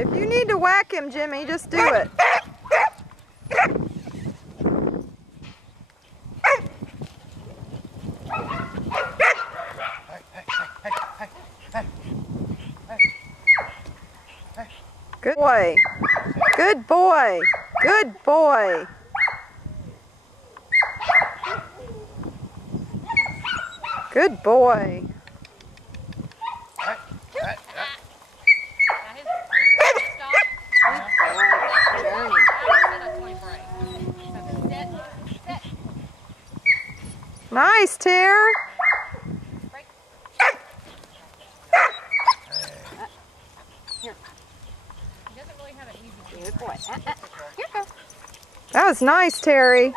If you need to whack him, Jimmy, just do it. Good boy. Good boy. Good boy. Good boy. Nice, Tare. Here. He doesn't really have an easy good boy. Here go. That was nice, Terry.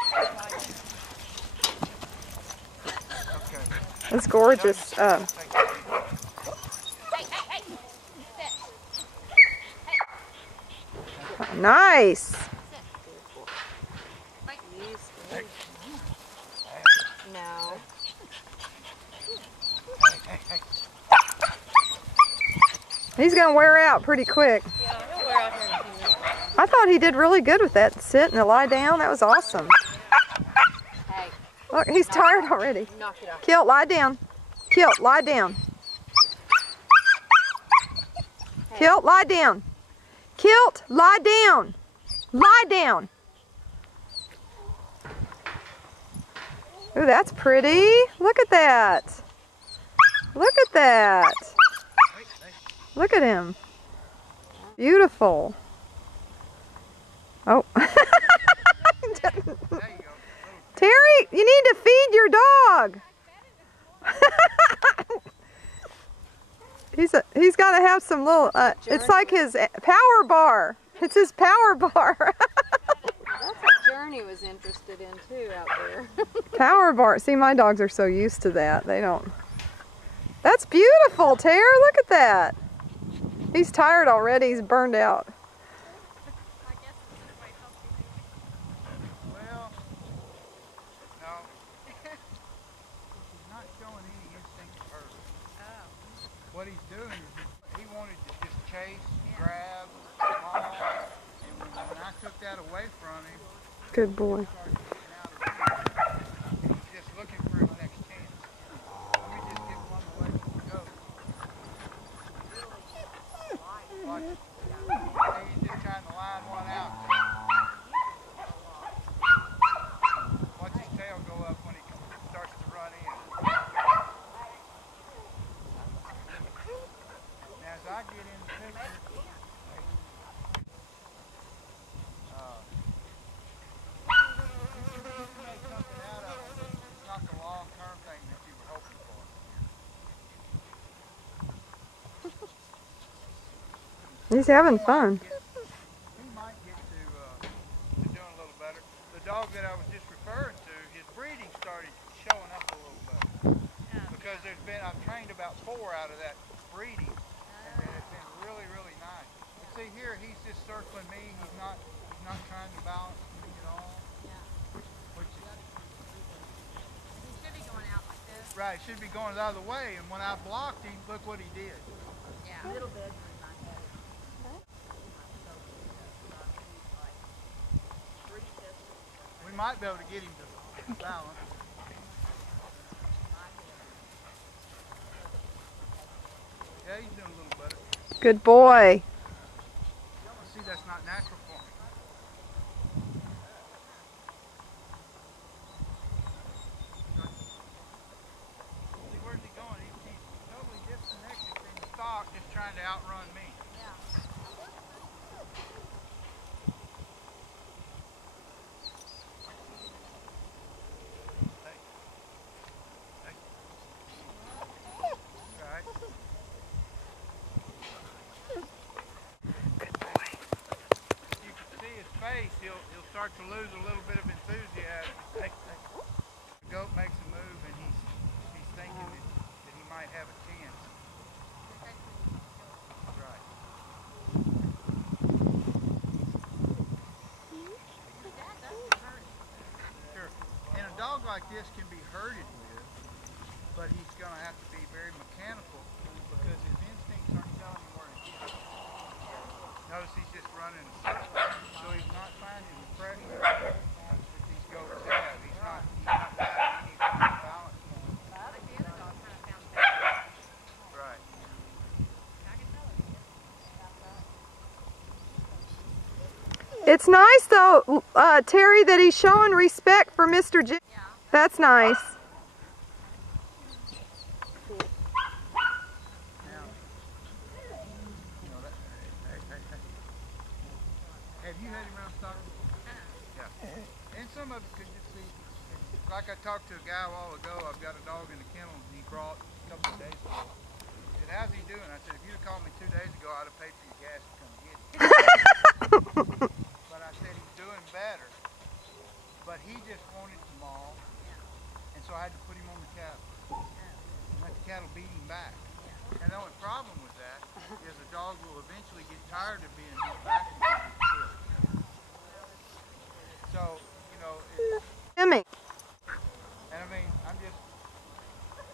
That's gorgeous. Nice. No. He's gonna wear out pretty quick. Yeah, he'll wear out here in a few minutes. I thought he did really good with that sit and the lie down. That was awesome. Hey. Look, he's tired already. Knock it off. Kilt, lie down. Kilt, lie down. Kilt, lie down. Kilt, lie down. Lie down. Ooh, that's pretty. Look at that. Look at that. Look at him. Beautiful. Oh. Terry, you need to feed your dog. He's got to have some little, it's like his power bar. It's his power bar. That's what Journey was interested in too out there. Power bar. See, my dogs are so used to that. They don't. That's beautiful, Tare. Look at that. He's tired already. He's burned out. Well, no. He's not showing any instinct to hurt. What he's doing is he wanted to just chase, grab, claw, and when I took that away from him, Good boy. he's just looking for his next chance. Let me just get one away from the goat. Watch it. He's just trying to line one out. Watch his tail go up when he starts to run in. Now as I get in the picture, make something out of it. It's not the long-term thing that you were hoping for. He's having fun. He might get to doing a little better. The dog that I was just referring to, his breeding started showing up a little better. Because I've trained about 4 out of that breeding, and it's been really, really nice. You see here, he's just circling me. He's not trying to balance me at all. Which is, He should be going out like this. right, should be going the other way. And when I blocked him, look what he did. Yeah. A little bit. We might be able to get him to balance. Yeah, he's doing a little better. Good boy. See, that's not natural for him. See, where's he going? He's totally disconnected from the stock, just trying to outrun me. He'll start to lose a little bit of enthusiasm. The goat makes a move and he's thinking that he might have a chance. Right. Sure. And a dog like this can be herded with, but he's going to have to be very mechanical because his instincts aren't telling him where to go. running in circles, so he's not finding the pressure that these goats have. He's not finding any balance point. Like the other dog kind of found that. Right. I can tell it. It's nice though, Terry, that he's showing respect for Mr. J. Yeah. That's nice. Have you had him around Stockton? Yeah. And some of it could just be, like I talked to a guy a while ago, I've got a dog in the kennel and he brought a couple of days ago. He said, how's he doing? I said, if you'd have called me 2 days ago, I'd have paid for your gas to come get him. But I said, he's doing better. But he just wanted to maul, and so I had to put him on the cattle. And let the cattle beat him back. And the only problem with that is the dog will eventually get tired of being held back and get killed. So, you know, Jimmy. and I mean, I'm just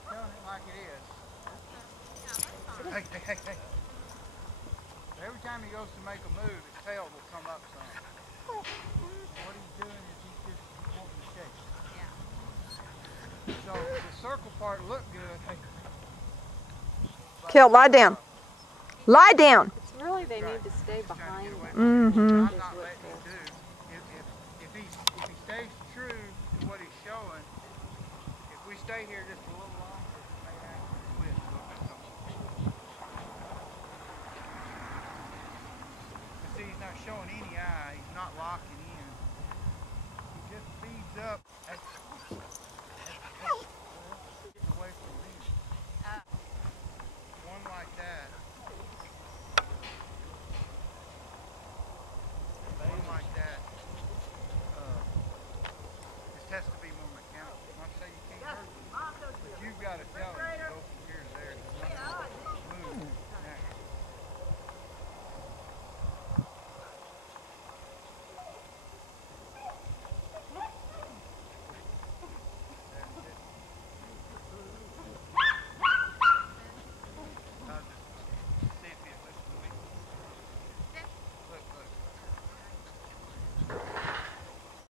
telling it like it is. Hey, hey, hey, hey. Every time he goes to make a move, his tail will come up some. What he's doing is he's just wanting to shake. So the circle part looked good. Kill, lie down. Lie down. It's really they need to stay behind. Mm-hmm. I'm not letting him do. If he stays true to what he's showing, if we stay here just a little longer, he may actually quit. But see, he's not showing any eye. He's not locking in. He just feeds up. Get away from